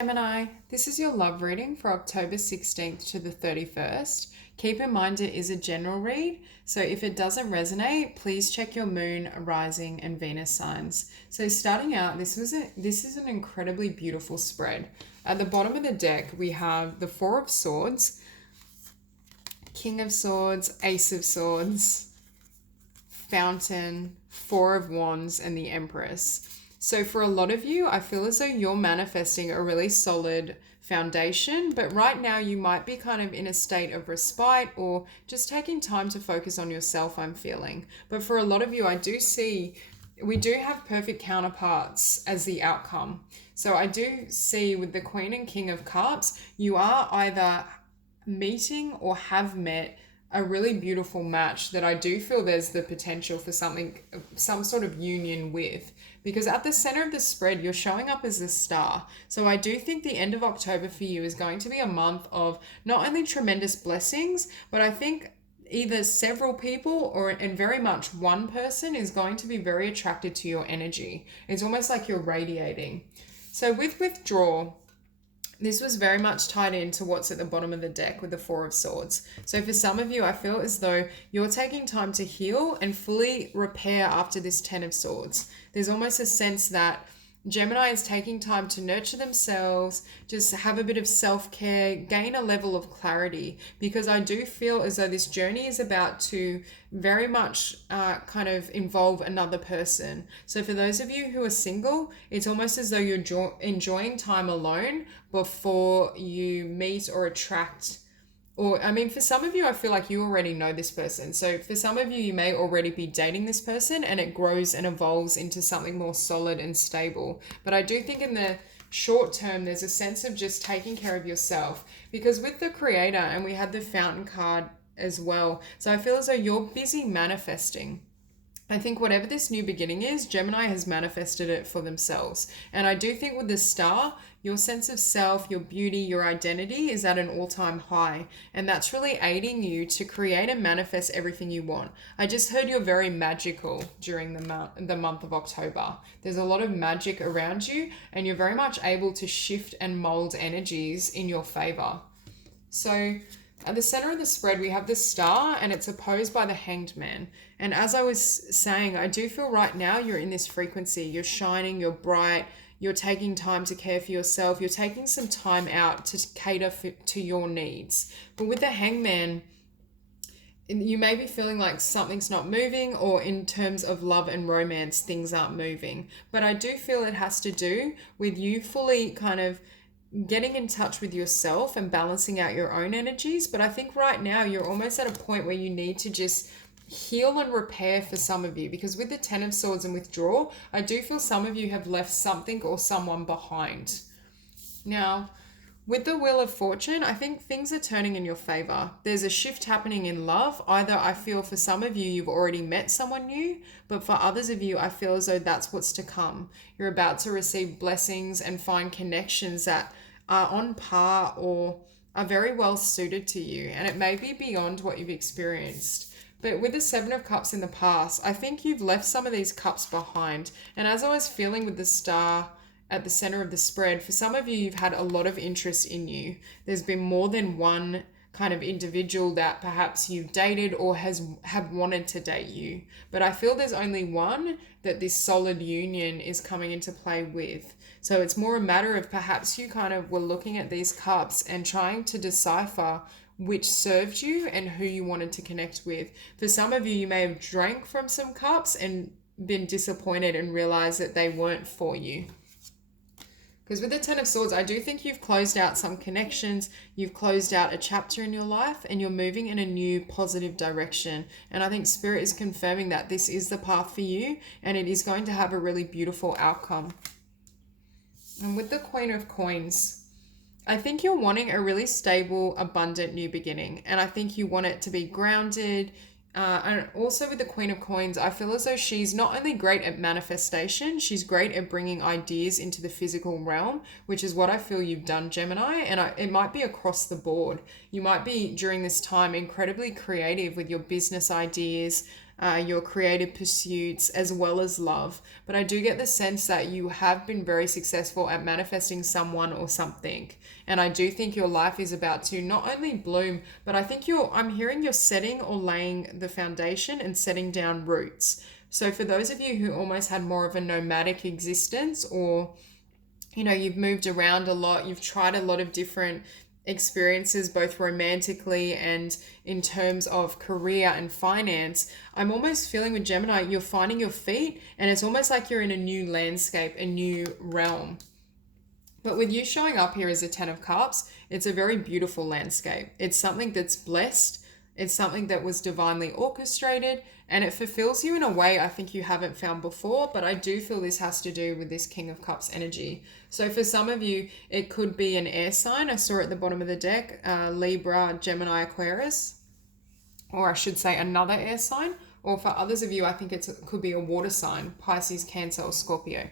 Gemini, this is your love reading for October 16th to the 31st. Keep in mind it is a general read, so if it doesn't resonate, please check your moon, rising, and Venus signs. So starting out, this is an incredibly beautiful spread. At the bottom of the deck, we have the Four of Swords, King of Swords, Ace of Swords, Fountain, Four of Wands, and the Empress. So for a lot of you, I feel as though you're manifesting a really solid foundation, but right now you might be kind of in a state of respite or just taking time to focus on yourself, I'm feeling. But for a lot of you, I do see we do have perfect counterparts as the outcome. So I do see with the Queen and King of Cups, you are either meeting or have met a really beautiful match that I do feel there's the potential for some sort of union with. Because at the center of the spread, you're showing up as a star. So I do think the end of October for you is going to be a month of not only tremendous blessings, but I think either several people and very much one person is going to be very attracted to your energy. It's almost like you're radiating. So with withdrawal, this was very much tied into what's at the bottom of the deck with the Four of Swords. So for some of you, I feel as though you're taking time to heal and fully repair after this Ten of Swords. There's almost a sense that Gemini is taking time to nurture themselves, just have a bit of self-care, gain a level of clarity, because I do feel as though this journey is about to very much kind of involve another person. So for those of you who are single, it's almost as though you're enjoying time alone before you meet or attract. Or, I mean, for some of you, I feel like you already know this person. So for some of you, you may already be dating this person and it grows and evolves into something more solid and stable. But I do think in the short term, there's a sense of just taking care of yourself. Because with the Creator, and we had the Fountain card as well. So I feel as though you're busy manifesting. I think whatever this new beginning is, Gemini has manifested it for themselves. And I do think with the star, your sense of self, your beauty, your identity is at an all-time high. And that's really aiding you to create and manifest everything you want. I just heard you're very magical during the month of October. There's a lot of magic around you and you're very much able to shift and mold energies in your favor. So at the center of the spread, we have the star and it's opposed by the hanged man. And as I was saying, I do feel right now you're in this frequency. You're shining, you're bright, you're taking time to care for yourself. You're taking some time out to cater to your needs. But with the hangman, you may be feeling like something's not moving, or in terms of love and romance, things aren't moving. But I do feel it has to do with you fully kind of getting in touch with yourself and balancing out your own energies. But I think right now you're almost at a point where you need to just heal and repair for some of you, because with the Ten of Swords and withdrawal, I do feel some of you have left something or someone behind. Now, with the Wheel of Fortune, I think things are turning in your favor. There's a shift happening in love. Either I feel for some of you, you've already met someone new, but for others of you, I feel as though that's what's to come. You're about to receive blessings and find connections that are on par or are very well suited to you. And it may be beyond what you've experienced. But with the Seven of Cups in the past, I think you've left some of these cups behind. And as I was feeling with the star at the center of the spread, for some of you, you've had a lot of interest in you. There's been more than one kind of individual that perhaps you've dated or have wanted to date you. But I feel there's only one that this solid union is coming into play with. So it's more a matter of perhaps you kind of were looking at these cups and trying to decipher which served you and who you wanted to connect with. For some of you, you may have drank from some cups and been disappointed and realized that they weren't for you. Because with the Ten of Swords, I do think you've closed out some connections, you've closed out a chapter in your life, and you're moving in a new positive direction. And I think Spirit is confirming that this is the path for you, and it is going to have a really beautiful outcome. And with the Queen of Coins, I think you're wanting a really stable, abundant new beginning. And I think you want it to be grounded. And also with the Queen of Coins, I feel as though she's not only great at manifestation, she's great at bringing ideas into the physical realm, which is what I feel you've done, Gemini. And it might be across the board. You might be, during this time, incredibly creative with your business ideas, your creative pursuits, as well as love. But I do get the sense that you have been very successful at manifesting someone or something. And I do think your life is about to not only bloom, but I think I'm hearing you're setting or laying the foundation and setting down roots. So for those of you who almost had more of a nomadic existence, or you've moved around a lot, you've tried a lot of different experiences, both romantically and in terms of career and finance, I'm almost feeling with Gemini, you're finding your feet, and it's almost like you're in a new landscape, a new realm. But with you showing up here as a Ten of Cups, it's a very beautiful landscape. It's something that's blessed. It's something that was divinely orchestrated, and it fulfills you in a way I think you haven't found before. But I do feel this has to do with this King of Cups energy. So for some of you, it could be an air sign. I saw at the bottom of the deck, Libra, Gemini, Aquarius, or I should say another air sign. Or for others of you, I think it could be a water sign, Pisces, Cancer, or Scorpio.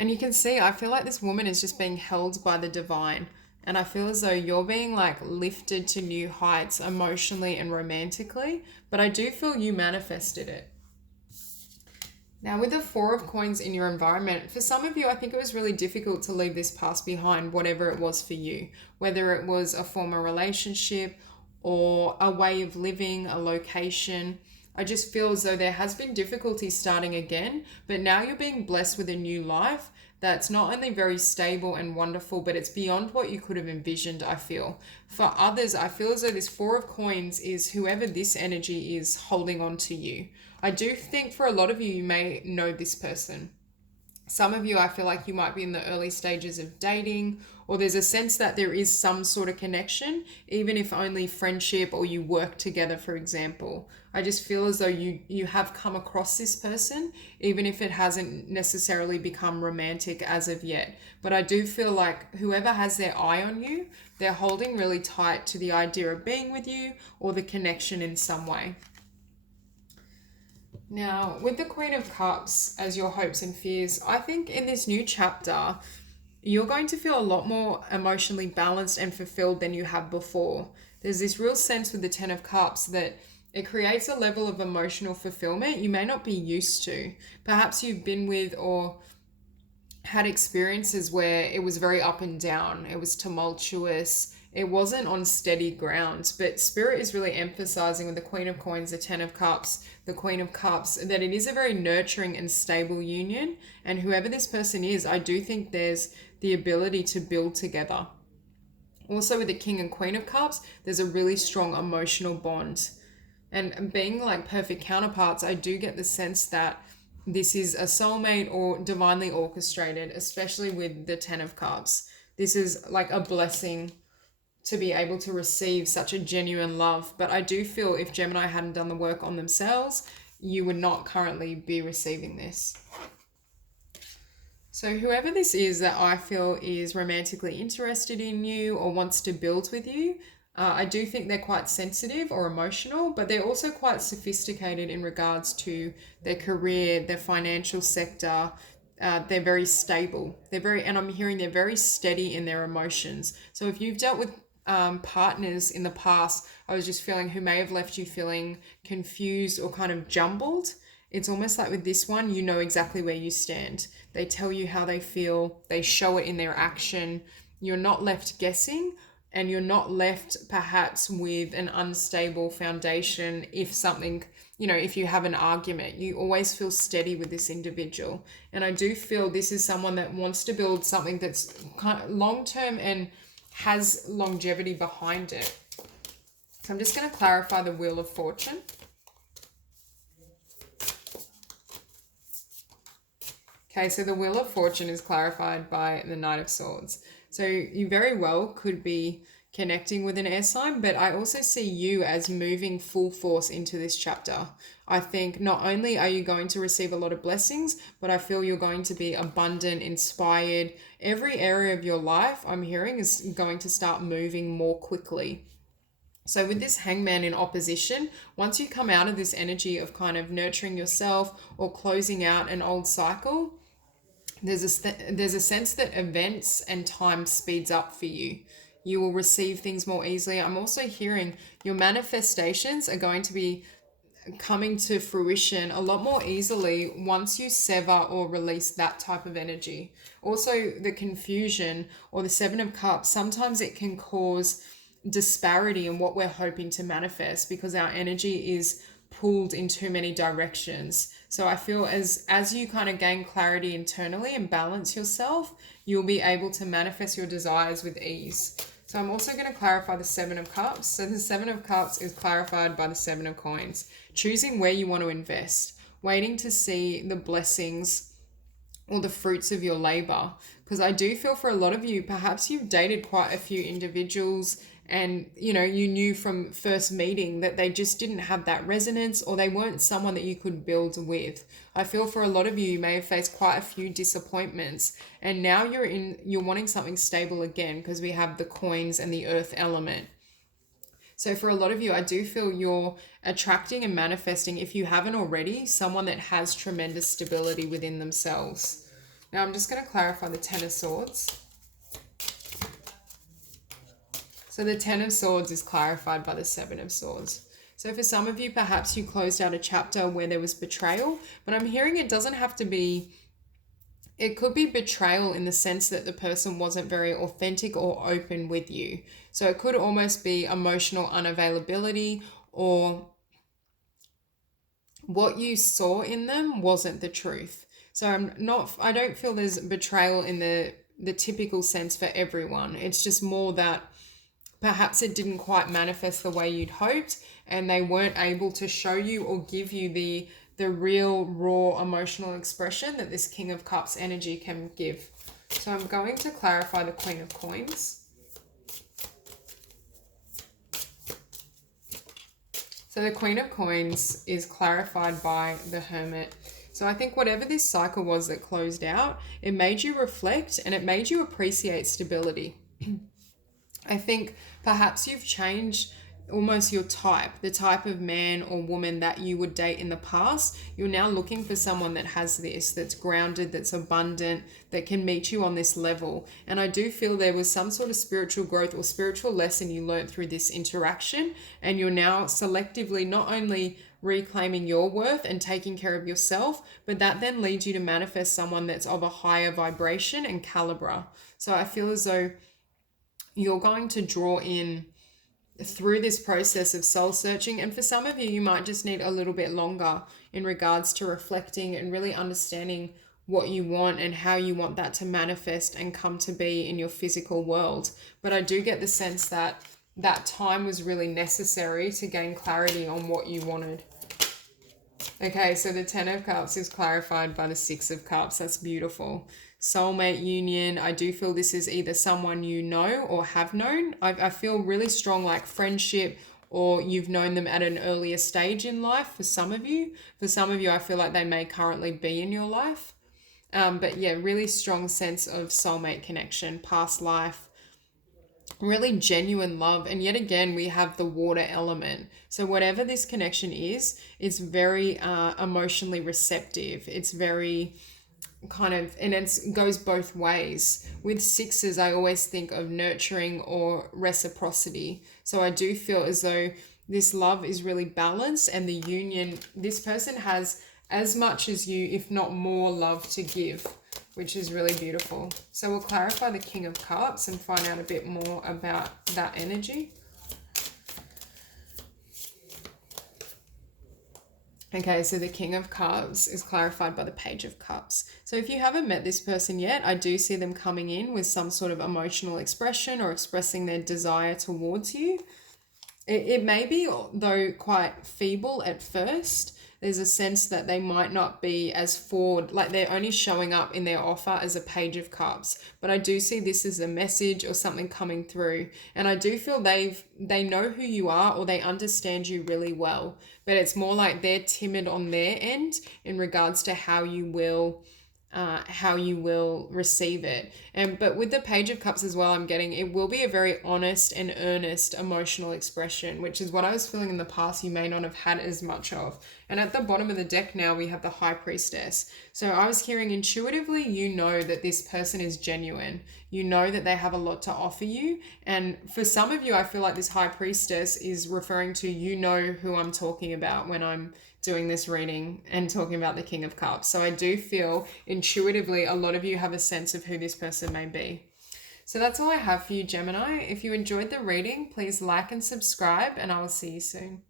And you can see, I feel like this woman is just being held by the divine. And I feel as though you're being like lifted to new heights emotionally and romantically. But I do feel you manifested it. Now with the Four of Coins in your environment, for some of you, I think it was really difficult to leave this past behind, whatever it was for you. Whether it was a former relationship or a way of living, a location. I just feel as though there has been difficulty starting again, but now you're being blessed with a new life that's not only very stable and wonderful, but it's beyond what you could have envisioned, I feel. For others, I feel as though this Four of Coins is whoever this energy is holding on to you. I do think for a lot of you, you may know this person. Some of you, I feel like you might be in the early stages of dating, or there's a sense that there is some sort of connection, even if only friendship or you work together, for example. I just feel as though you have come across this person, even if it hasn't necessarily become romantic as of yet. But I do feel like whoever has their eye on you, they're holding really tight to the idea of being with you or the connection in some way. Now, with the Queen of Cups as your hopes and fears, I think in this new chapter, you're going to feel a lot more emotionally balanced and fulfilled than you have before. There's this real sense with the Ten of Cups that it creates a level of emotional fulfillment you may not be used to. Perhaps you've been with or had experiences where it was very up and down. It was tumultuous. It wasn't on steady ground, but Spirit is really emphasizing with the Queen of Coins, the Ten of Cups, the Queen of Cups, that it is a very nurturing and stable union. And whoever this person is, I do think there's the ability to build together. Also with the King and Queen of Cups, there's a really strong emotional bond. And being like perfect counterparts, I do get the sense that this is a soulmate or divinely orchestrated, especially with the Ten of Cups. This is like a blessing to be able to receive such a genuine love. But I do feel if Gemini hadn't done the work on themselves, you would not currently be receiving this. So whoever this is that I feel is romantically interested in you or wants to build with you, I do think they're quite sensitive or emotional, but they're also quite sophisticated in regards to their career, their financial sector. They're very stable. And I'm hearing they're very steady in their emotions. So if you've dealt with partners in the past, I was just feeling who may have left you feeling confused or kind of jumbled. It's almost like with this one, you know exactly where you stand. They tell you how they feel. They show it in their action. You're not left guessing, and you're not left perhaps with an unstable foundation. If something, if you have an argument, you always feel steady with this individual. And I do feel this is someone that wants to build something that's kind of long-term and has longevity behind it. So I'm just going to clarify the Wheel of Fortune. Okay, so the Wheel of Fortune is clarified by the Knight of Swords. So you very well could be connecting with an air sign, but I also see you as moving full force into this chapter. I think not only are you going to receive a lot of blessings, but I feel you're going to be abundant, inspired. Every area of your life, I'm hearing, is going to start moving more quickly. So with this Hangman in opposition, once you come out of this energy of kind of nurturing yourself or closing out an old cycle, there's a sense that events and time speeds up for you. You will receive things more easily. I'm also hearing your manifestations are going to be coming to fruition a lot more easily once you sever or release that type of energy. Also, the confusion or the Seven of Cups, sometimes it can cause disparity in what we're hoping to manifest because our energy is pulled in too many directions. So I feel as you kind of gain clarity internally and balance yourself, you'll be able to manifest your desires with ease. So I'm also going to clarify the Seven of Cups. So the Seven of Cups is clarified by the Seven of Coins. Choosing where you want to invest, waiting to see the blessings or the fruits of your labor. Because I do feel for a lot of you, perhaps you've dated quite a few individuals and you knew from first meeting that they just didn't have that resonance, or they weren't someone that you could build with. I feel for a lot of you may have faced quite a few disappointments, and now you're wanting something stable again, because we have the coins and the earth element. So for a lot of you, I do feel you're attracting and manifesting, if you haven't already, someone that has tremendous stability within themselves. Now I'm just going to clarify the Ten of Swords. So the Ten of Swords is clarified by the Seven of Swords. So for some of you, perhaps you closed out a chapter where there was betrayal, but I'm hearing it doesn't have to be, it could be betrayal in the sense that the person wasn't very authentic or open with you. So it could almost be emotional unavailability, or what you saw in them wasn't the truth. So I don't feel there's betrayal in the typical sense for everyone. It's just more that perhaps it didn't quite manifest the way you'd hoped, and they weren't able to show you or give you the real raw emotional expression that this King of Cups energy can give. So I'm going to clarify the Queen of Coins. So the Queen of Coins is clarified by the Hermit. So I think whatever this cycle was that closed out, it made you reflect and it made you appreciate stability. I think perhaps you've changed almost your type, the type of man or woman that you would date in the past. You're now looking for someone that has this, that's grounded, that's abundant, that can meet you on this level. And I do feel there was some sort of spiritual growth or spiritual lesson you learned through this interaction, and you're now selectively not only reclaiming your worth and taking care of yourself, but that then leads you to manifest someone that's of a higher vibration and caliber. So I feel as though you're going to draw in through this process of soul searching. And for some of you, you might just need a little bit longer in regards to reflecting and really understanding what you want and how you want that to manifest and come to be in your physical world. But I do get the sense that that time was really necessary to gain clarity on what you wanted. Okay, so the Ten of Cups is clarified by the Six of Cups. That's beautiful. Soulmate union. I do feel this is either someone you know or have known. I feel really strong like friendship, or you've known them at an earlier stage in life for some of you. For some of you, I feel like they may currently be in your life. But yeah, really strong sense of soulmate connection, past life, really genuine love. And yet again, we have the water element. So whatever this connection is, it's very emotionally receptive. It's very kind of, and it goes both ways. With sixes, I always think of nurturing or reciprocity. So I do feel as though this love is really balanced, and the union, this person has as much as you, if not more, love to give, which is really beautiful. So we'll clarify the King of Cups and find out a bit more about that energy. Okay, so the King of Cups is clarified by the Page of Cups. So if you haven't met this person yet, I do see them coming in with some sort of emotional expression or expressing their desire towards you. It may be, though, quite feeble at first. There's a sense that they might not be as forward, like they're only showing up in their offer as a Page of Cups. But I do see this as a message or something coming through. And I do feel they know who you are, or they understand you really well. But it's more like they're timid on their end in regards to how you will receive it. But with the Page of Cups as well, I'm getting it will be a very honest and earnest emotional expression, which is what I was feeling in the past you may not have had as much of. And at the bottom of the deck now, we have the High Priestess. So I was hearing intuitively, you know that this person is genuine. You know that they have a lot to offer you. And for some of you, I feel like this high priestess is referring to, you know who I'm talking about when I'm doing this reading and talking about the King of Cups. So I do feel intuitively a lot of you have a sense of who this person may be. So that's all I have for you, Gemini. If you enjoyed the reading, please like and subscribe, and I will see you soon.